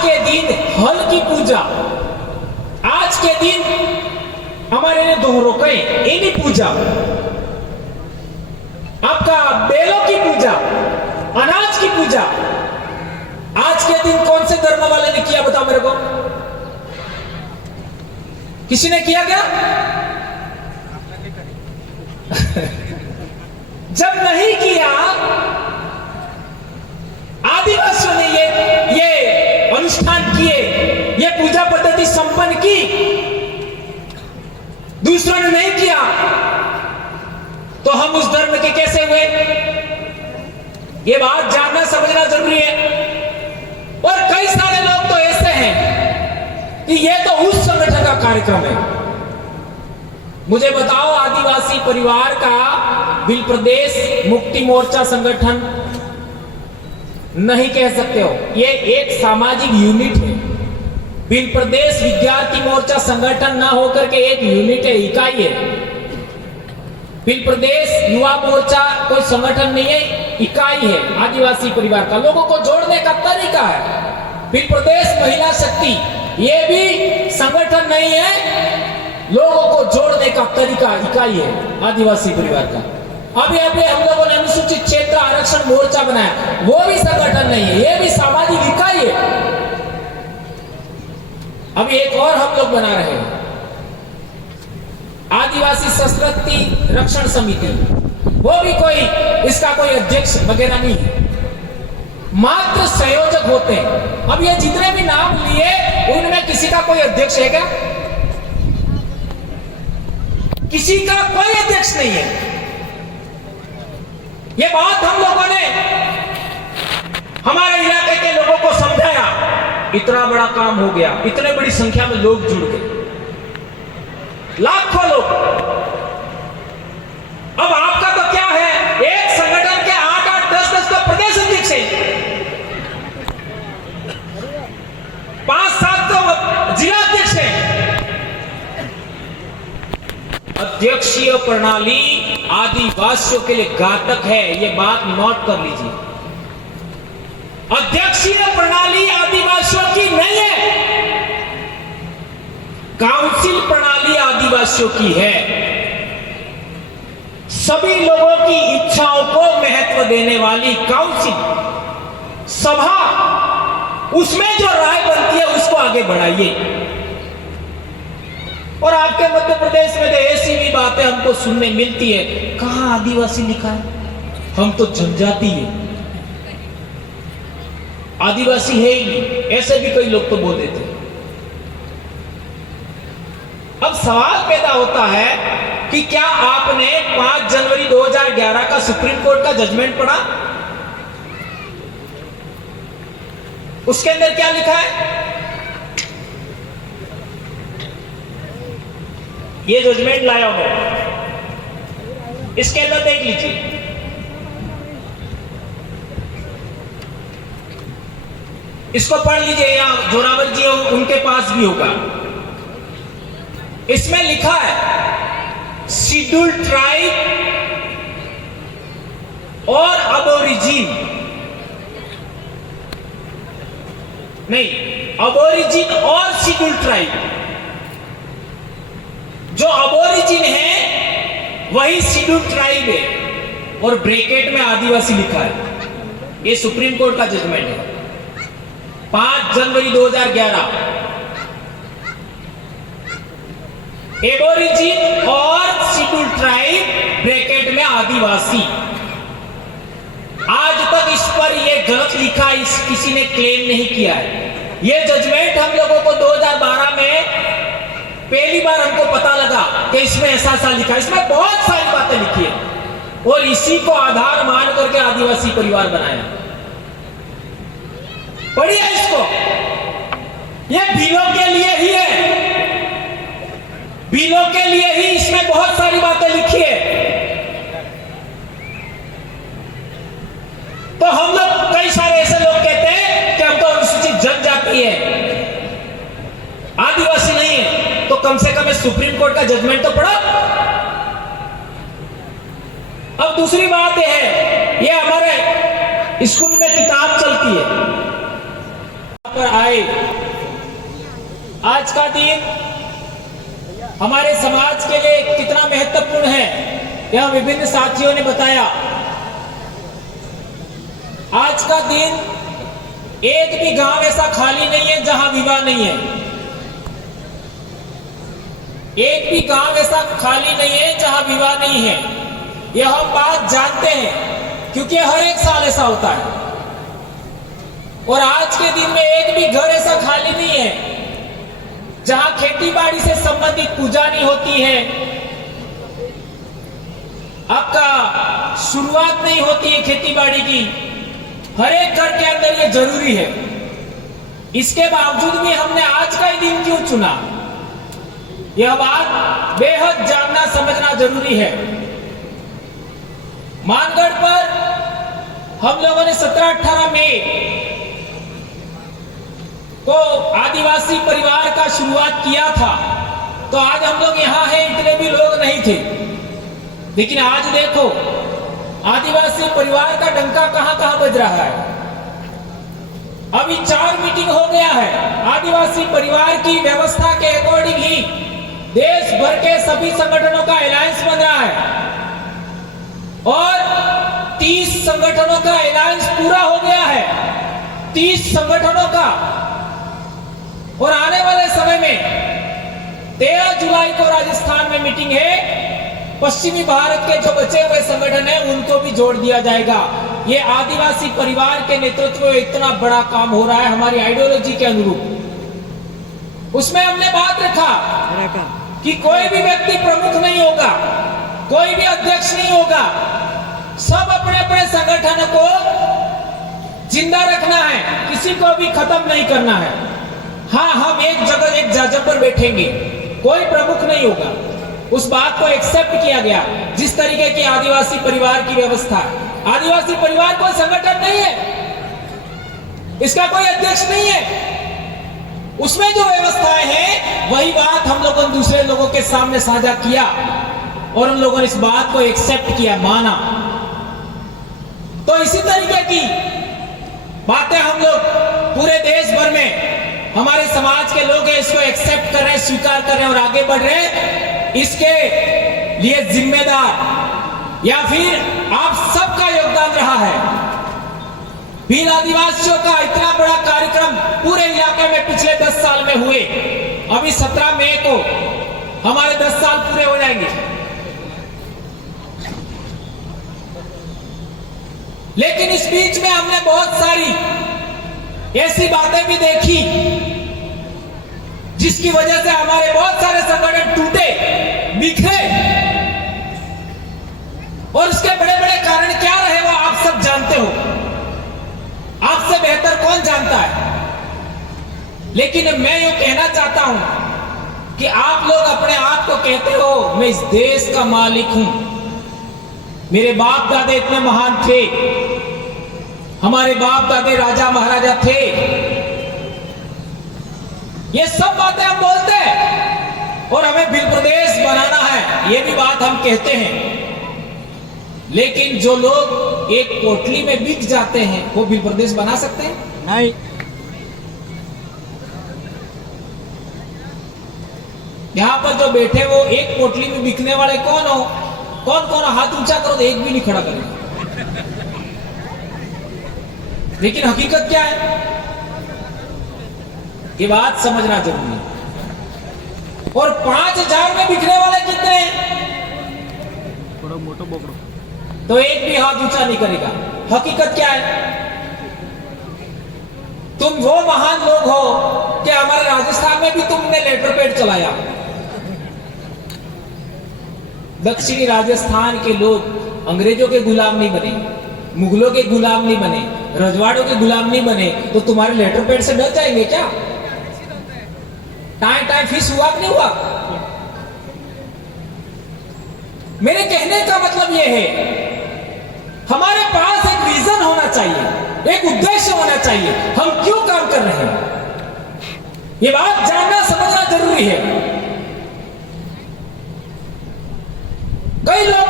के दिन हल की पूजा, आज के दिन हमारे लिए दोहरों के इन्हीं पूजा, आपका बेलों की पूजा, अनाज की पूजा आज के दिन कौन से धर्म वाले ने किया बताओ मेरे को? किसी ने किया क्या? जब नहीं किया, आदिवासियों ने ये अनुष्ठान किए, ये पूजा पद्धति संपन्न की, दूसरों ने नहीं किया, तो हम उस धर्म के कैसे हुए? ये बात जानना समझना जरूरी है। और कई सारे लोग तो ऐसे हैं कि ये तो उस संगठन का कार्यक्रम है। मुझे बताओ, आदिवासी परिवार का भील प्रदेश मुक्ति मोर्चा संगठन नहीं कह सकते हो, ये एक सामाजिक यूनिट है। भील प्रदेश विद्यार्थी मोर्चा संगठन ना होकर के एक यूनिट है, इकाई है। भील प्रदेश युवा मोर्चा कोई संगठन नहीं है, इकाई है आदिवासी परिवार का, लोगों को जोड़ने का तरीका है। भील प्रदेश महिला शक्ति ये भी संगठन नहीं है, लोगों को जोड़ने का तरीका, इकाई है आदिवासी परिवार का। अभी हम लोगों ने अनुसूचित क्षेत्र आरक्षण मोर्चा बनाया, वो भी संगठन नहीं है, ये भी सामाजिक इकाई है। अभी एक और हम लोग बना रहे हैं, आदिवासी संस्कृति रक्षण समिति, वो भी कोई इसका कोई अध्यक्ष वगैरह नहीं है, मात्र संयोजक होते हैं। अब ये जितने भी नाम लिए, उनमें किसी का कोई अध्यक्ष है क्या? किसी का कोई अध्यक्ष नहीं है। ये बात हम लोगों ने हमारे इलाके के लोगों को समझाया, इतना बड़ा काम हो गया, इतने बड़ी संख्या में लोग जुड़ गए, लाखों लोग। अब आपका तो क्या है, एक संगठन के 8-8, 10-10 तो प्रदेश अध्यक्ष है, 5-7 तो जिला अध्यक्ष है। अध्यक्षीय प्रणाली आदिवासियों के लिए घातक है, ये बात नोट कर लीजिए। अध्यक्षीय प्रणाली आदिवासियों की नहीं है, काउंसिल प्रणाली आदिवासियों की है। सभी लोगों की इच्छाओं को महत्व देने वाली काउंसिल, सभा, उसमें जो राय बनती है उसको आगे बढ़ाइए। और आपके मध्य प्रदेश में तो ऐसी भी बातें हमको सुनने मिलती है, कहां आदिवासी लिखा है, हम तो जनजाति है, आदिवासी है ही नहीं, ऐसे भी कई लोग तो बोल देते। अब सवाल पैदा होता है कि क्या आपने 5 जनवरी 2011 का सुप्रीम कोर्ट का जजमेंट पढ़ा? उसके अंदर क्या लिखा है? ये जजमेंट लाया हूं, इसके अंदर देख लीजिए। इसको पढ़ लीजिए, या जोरावर जी हो उनके पास भी होगा। इसमें लिखा है शेड्यूल ट्राइब और अबोरिजिन, नहीं, अबोरिजिन और शेड्यूल ट्राइब। जो अबोरिजिन है वही शेड्यूल ट्राइब है, और ब्रैकेट में आदिवासी लिखा है। ये सुप्रीम कोर्ट का जजमेंट है, 5 जनवरी 2011। एबोरिजिन और शेड्यूल ट्राइब ब्रैकेट में आदिवासी। आज तक इस पर यह गलत लिखा, किसी ने क्लेम नहीं किया है। यह जजमेंट हम लोगों को 2012 में पहली बार हमको पता लगा कि इसमें ऐसा लिखा है। इसमें बहुत सारी बातें लिखी है, और इसी को आधार मान करके आदिवासी परिवार बनाया। पढ़िए इसको, यह भीलों के लिए ही है, भीलों के लिए ही इसमें बहुत सारी बातें लिखी है। तो हम लोग, कई सारे ऐसे लोग कहते हैं कि हम तो अनुसूचित जनजाति है, आदिवासी नहीं है, तो कम से कम सुप्रीम कोर्ट का जजमेंट तो पढ़ो। अब दूसरी बात यह है, ये हमारे स्कूल में किताब चलती है, पर आए। आज का दिन हमारे समाज के लिए कितना महत्वपूर्ण है, यह विभिन्न साथियों ने बताया। आज का दिन एक भी गांव ऐसा खाली नहीं है जहां विवाह नहीं है। एक भी गांव ऐसा खाली नहीं है जहां विवाह नहीं है। यह हम बात जानते हैं क्योंकि हर एक साल ऐसा होता है। और आज के दिन में एक भी घर ऐसा खाली नहीं है जहां खेती बाड़ी से संबंधित पूजा नहीं होती है, आपका शुरुआत नहीं होती है खेती बाड़ी की। हर एक घर के अंदर ये जरूरी है। इसके बावजूद भी हमने आज का ही दिन क्यों चुना, यह बात बेहद जानना समझना जरूरी है। मानगढ़ पर हम लोगों ने 17-18 मई को आदिवासी परिवार का शुरुआत किया था। तो आज हम लोग यहाँ हैं, इतने भी लोग नहीं थे। लेकिन आज देखो आदिवासी परिवार का डंका कहां कहां बज रहा है। अभी 4 मीटिंग हो गया है। आदिवासी परिवार की व्यवस्था के अकॉर्डिंग ही देश भर के सभी संगठनों का अलायंस बन रहा है और 30 संगठनों का अलायंस पूरा हो गया है। 30 संगठनों का। और आने वाले समय में 13 जुलाई को राजस्थान में मीटिंग है। पश्चिमी भारत के जो बचे हुए संगठन हैं उनको भी जोड़ दिया जाएगा। ये आदिवासी परिवार के नेतृत्व में इतना बड़ा काम हो रहा है हमारी आइडियोलॉजी के अनुरूप। उसमें हमने बात रखा कि कोई भी व्यक्ति प्रमुख नहीं होगा, कोई भी अध्यक्ष नहीं होगा, सब अपने अपने संगठन को जिंदा रखना है, किसी को भी खत्म नहीं करना है। हाँ, हम एक जगह एक जगह पर बैठेंगे, कोई प्रमुख नहीं होगा। उस बात को एक्सेप्ट किया गया। जिस तरीके की आदिवासी परिवार की व्यवस्था है, आदिवासी परिवार कोई संगठन नहीं है, इसका कोई अध्यक्ष नहीं है। उसमें जो व्यवस्थाएं हैं वही बात हम लोगों ने दूसरे लोगों के सामने साझा किया और उन लोगों ने इस बात को एक्सेप्ट किया, माना। तो इसी तरीके की बातें हम लोग पूरे देश भर में हमारे समाज के लोग इसको एक्सेप्ट कर रहे हैं, स्वीकार कर रहे हैं और आगे बढ़ रहे हैं। इसके लिए जिम्मेदार या फिर आप सबका योगदान रहा है। भील आदिवासियों का इतना बड़ा कार्यक्रम पूरे इलाके में पिछले 10 साल में हुए। अभी 17 मई को हमारे 10 साल पूरे हो जाएंगे। लेकिन इस बीच में हमने बहुत सारी ऐसी बातें भी देखी जिसकी वजह से हमारे बहुत सारे संगठन टूटे, बिखरे। और उसके बड़े बड़े कारण क्या रहे वो आप सब जानते हो, आपसे बेहतर कौन जानता है। लेकिन मैं ये कहना चाहता हूं कि आप लोग अपने आप को कहते हो मैं इस देश का मालिक हूं, मेरे बाप दादे इतने महान थे, हमारे बाप दादे राजा महाराजा थे। ये सब बातें हम बोलते हैं और हमें भील प्रदेश बनाना है, ये भी बात हम कहते हैं। लेकिन जो लोग एक पोटली में बिक जाते हैं वो भील प्रदेश बना सकते हैं? नहीं। यहां पर जो बैठे वो एक पोटली में बिकने वाले कौन हो? कौन कौन? हाथ ऊंचा करो तो एक भी नहीं खड़ा करेगा। लेकिन हकीकत क्या है, ये बात समझना जरूरी है। और 5000 में बिकने वाले कितने हैं? तो एक भी हाथ ऊंचा नहीं करेगा। हकीकत क्या है? तुम वो महान लोग हो कि हमारे राजस्थान में भी तुमने लेटर पैड चलाया। दक्षिणी राजस्थान के लोग अंग्रेजों के गुलाम नहीं बने, मुगलों के गुलाम नहीं बने, रजवाड़ों के गुलाम नहीं बने। तो तुम्हारे लेटर पैड से डर जाएंगे क्या? टाइम टाइम फीस हुआ कि नहीं हुआ? मेरे कहने का मतलब यह है हमारे पास एक रीजन होना चाहिए, एक उद्देश्य होना चाहिए, हम क्यों काम कर रहे हैं। ये बात जानना समझना जरूरी है। कई लोग